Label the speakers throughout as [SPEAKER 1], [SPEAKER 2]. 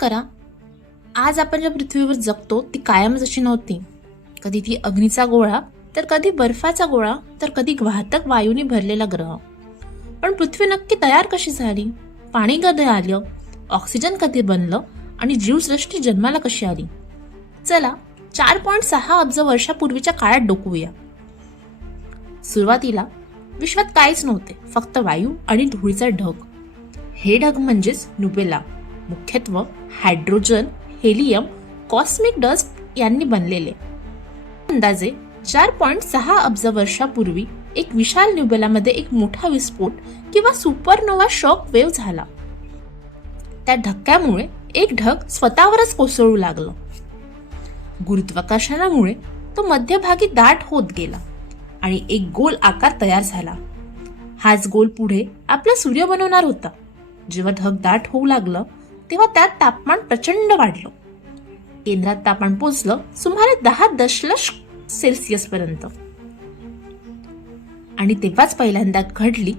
[SPEAKER 1] करा. आज आपण ज्या पृथ्वीवर जगतो ती कायम जशी नव्हती. कधी ती अग्नीचा गोळा तर कधी बर्फाचा गोळा तर कधी वाहतक वायूने भरलेला ग्रह. पण पृथ्वी नक्की तयार कशी झाली? पाणी कधी आलं? ऑक्सिजन कधी बनलं? आणि जीवसृष्टी जन्माला कशी आली? चला चार पॉईंट सहा अब्ज वर्षापूर्वीच्या काळात डोकवूया सुरुवातीला विश्वात काहीच नव्हते फक्त वायू आणि धुळीचा ढग. हे ढग म्हणजेच नुबेला. मुख्यत्व हायड्रोजन हेलियम कॉस्मिक डस्ट यांनी बनलेले. अंदाजे चार पॉईंट सहा अब्ज वर्षापूर्वी एक विशाल न्युबेलामध्ये एक मोठा विस्फोट किंवा सुपरनोवा शॉक वेव्ह झाला. त्या धक्क्यामुळे एक ढग स्वतःवरच कोसळू लागलं. गुरुत्वाकर्षणामुळे तो मध्यभागी दाट होत गेला आणि एक गोल आकार तयार झाला. हाच गोल पुढे आपला सूर्य बनवणार होता. जेव्हा ढग दाट होऊ लागलं तेव्हा त्यात तापमान प्रचंड वाढलं. केंद्रात तापमान पोचलं सुमारे दहा दशलक्ष सेल्सिअस पर्यंत. आणि तेव्हाच पहिल्यांदा घडली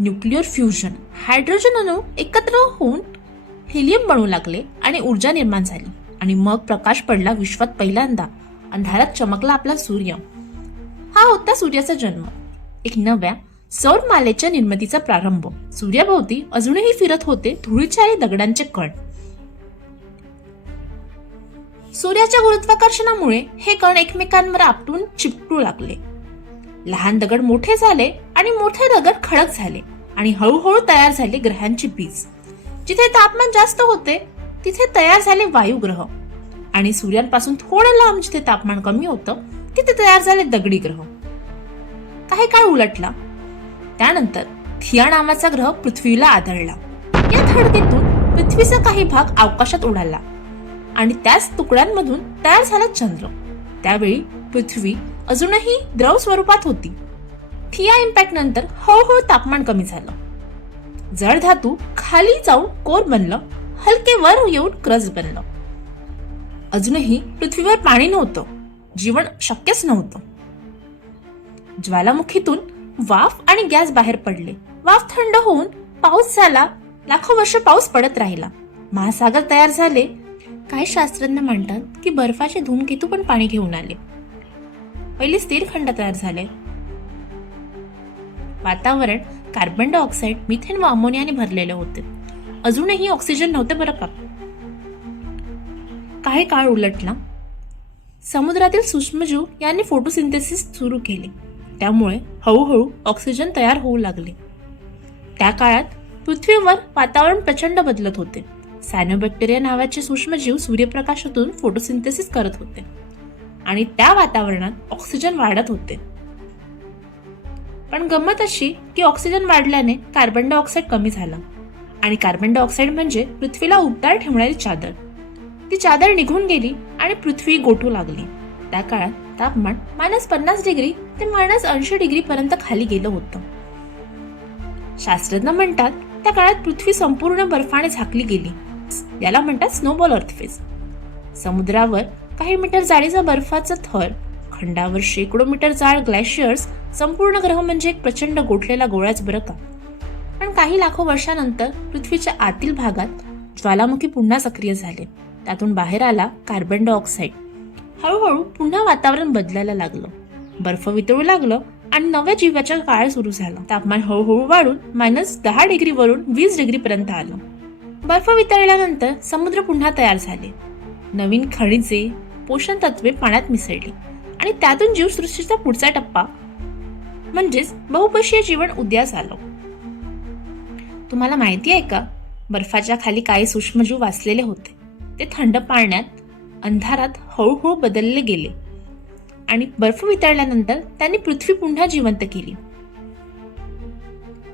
[SPEAKER 1] न्यूक्लिअर फ्युजन. हायड्रोजन अणू एकत्र होऊन हेलियम बनू लागले आणि ऊर्जा निर्माण झाली. आणि मग प्रकाश पडला विश्वात पहिल्यांदा. अंधारात चमकला आपला सूर्य. हा होता सूर्याचा जन्म. एक नव्या सौरमालेच्या निर्मितीचा प्रारंभ. सूर्याभोवती अजूनही फिरत होते धुळीच्या आणि दगडांचे कण. सूर्याच्या गुरुत्वाकर्षणामुळे हे कण एकमेकांवर आपटून चिपटू लागले. लहान दगड मोठे झाले आणि मोठे दगड खडक झाले आणि हळूहळू तयार झाले ग्रहांची बीज. जिथे तापमान जास्त होते तिथे तयार झाले वायुग्रह. आणि सूर्यापासून थोडं लांब जिथे तापमान कमी होतं तिथे तयार झाले दगडी ग्रह. काही काळ उलटला त्यानंतर थिया नावाचा ग्रह पृथ्वीला आदळला. या धडकेतून पृथ्वीचा काही भाग अवकाशात उडाला आणि त्याच तुकड्यांमधून तयार झाला चंद्र. त्यावेळी पृथ्वी अजूनही द्रव स्वरूपात होती. थिया इम्पॅक्ट नंतर हळूहळू तापमान कमी झालं. जड धातू खाली जाऊन कोर बनलं हलके वर येऊन क्रस बनलं. अजूनही पृथ्वीवर पाणी नव्हतं जीवन शक्यच नव्हतं. ज्वालामुखीतून वाफ आणि गॅस बाहेर पडले. वाफ थंड होऊन पाऊस झाला. लाखो वर्ष पाऊस पडत राहिला. महासागर तयार झाले. काही शास्त्रज्ञ म्हणतात की बर्फाचे धूमकेतू पण पाणी घेऊन आले. पहिले स्थिर खंड तयार झाले. वातावरण कार्बन डायऑक्साईड मिथेन व अमोनियाने भरलेले होते. अजूनही ऑक्सिजन नव्हते बरं का? काही काळ उलटला. समुद्रातील सूक्ष्मजीव यांनी फोटोसिंथेसिस सुरू केले. त्यामुळे हळूहळू ऑक्सिजन तयार होऊ लागले. त्या काळात पृथ्वीवर वातावरण प्रचंड बदलत होते. सायनोबॅक्टेरिया नावाचे सूक्ष्मजीव सूर्यप्रकाशातून फोटोसिंथेसिस करत होते. आणि त्या वातावरणात ऑक्सिजन वाढत होते. पण गंमत अशी की ऑक्सिजन वाढल्याने कार्बन डायऑक्साईड कमी झाला. आणि कार्बन डायऑक्साईड म्हणजे पृथ्वीला उबदार ठेवणारी चादर. ती चादर निघून गेली आणि पृथ्वी गोठू लागली. त्या काळात तापमान मायनस पन्नास डिग्री ते मायनस ऐंशी डिग्री पर्यंत खाली गेलं होतं. शास्त्रज्ञ म्हणतात त्या काळात पृथ्वी संपूर्ण बर्फाने झाकली गेली. याला म्हणतात स्नोबॉल अर्थफेज समुद्रावर काही मीटर जाडीचा बर्फाचा थर खंडावर शेकडो मीटर जाड ग्लॅशियर्स संपूर्ण ग्रह म्हणजे एक प्रचंड गोठलेला गोळाच बरं का? पण काही लाखो वर्षानंतर पृथ्वीच्या आतील भागात ज्वालामुखी पुन्हा सक्रिय झाले. त्यातून बाहेर आला कार्बन डायऑक्साईड हळूहळू पुन्हा वातावरण बदलायला लागलं. बर्फ वितळू लागलं आणि नव्या जीवाच्या काळ सुरू झाला. तापमान हळूहळू वाढून मायनस दहा डिग्री वरून वीस डिग्री पर्यंत आलं. बर्फ वितळल्यानंतर समुद्र पुन्हा तयार झाले. नवीन खनिजे पोषण तत्वे पाण्यात मिसळली आणि त्यातून जीवसृष्टीचा पुढचा टप्पा म्हणजेच बहुपशीय जीवन उद्यास आलं तुम्हाला माहिती आहे का? बर्फाच्या खाली काही सूक्ष्मजीव वाचलेले होते. ते थंड पाण्यात अंधारात हळूहळू बदलले गेले आणि बर्फ वितळल्यानंतर त्यांनी पृथ्वी पुन्हा जिवंत केली.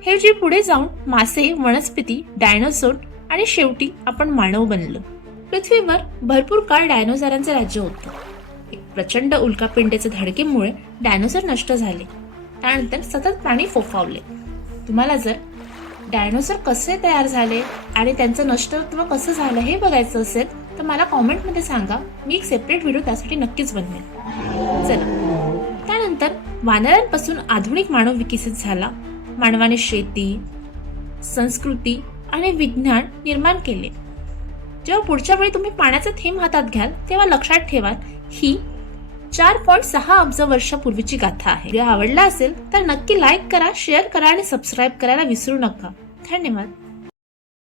[SPEAKER 1] हे जे पुढे जाऊन मासे वनस्पती डायनोसोर आणि शेवटी आपण मानव बनलो. पृथ्वीवर भरपूर काळ डायनोसॉरांचे राज्य होतं. एक प्रचंड उल्कापिंडेच्या धडकेमुळे डायनोसर नष्ट झाले. त्यानंतर सतत प्राणी फोफावले. तुम्हाला जर डायनोसॉर कसे तयार झाले आणि त्यांचं नष्टत्व कसं झालं हे बघायचं असेल तर मला कॉमेंटमध्ये सांगा. मी एक सेपरेट व्हिडिओ त्यासाठी नक्कीच बनवेन. चला. त्यानंतर वानरांपासून आधुनिक मानव विकसित झाला. मानवाने शेती संस्कृती आणि विज्ञान निर्माण केले. जेव्हा पुढच्या वेळी तुम्ही पाण्याचे थेंब हातात घ्याल तेव्हा लक्षात ठेवा ही चार पॉईंट सहा अब्ज वर्षापूर्वीची गाथा आहे. आवडला असेल तर नक्की लाईक करा शेअर करा आणि सबस्क्राईब करायला विसरू नका. धन्यवाद.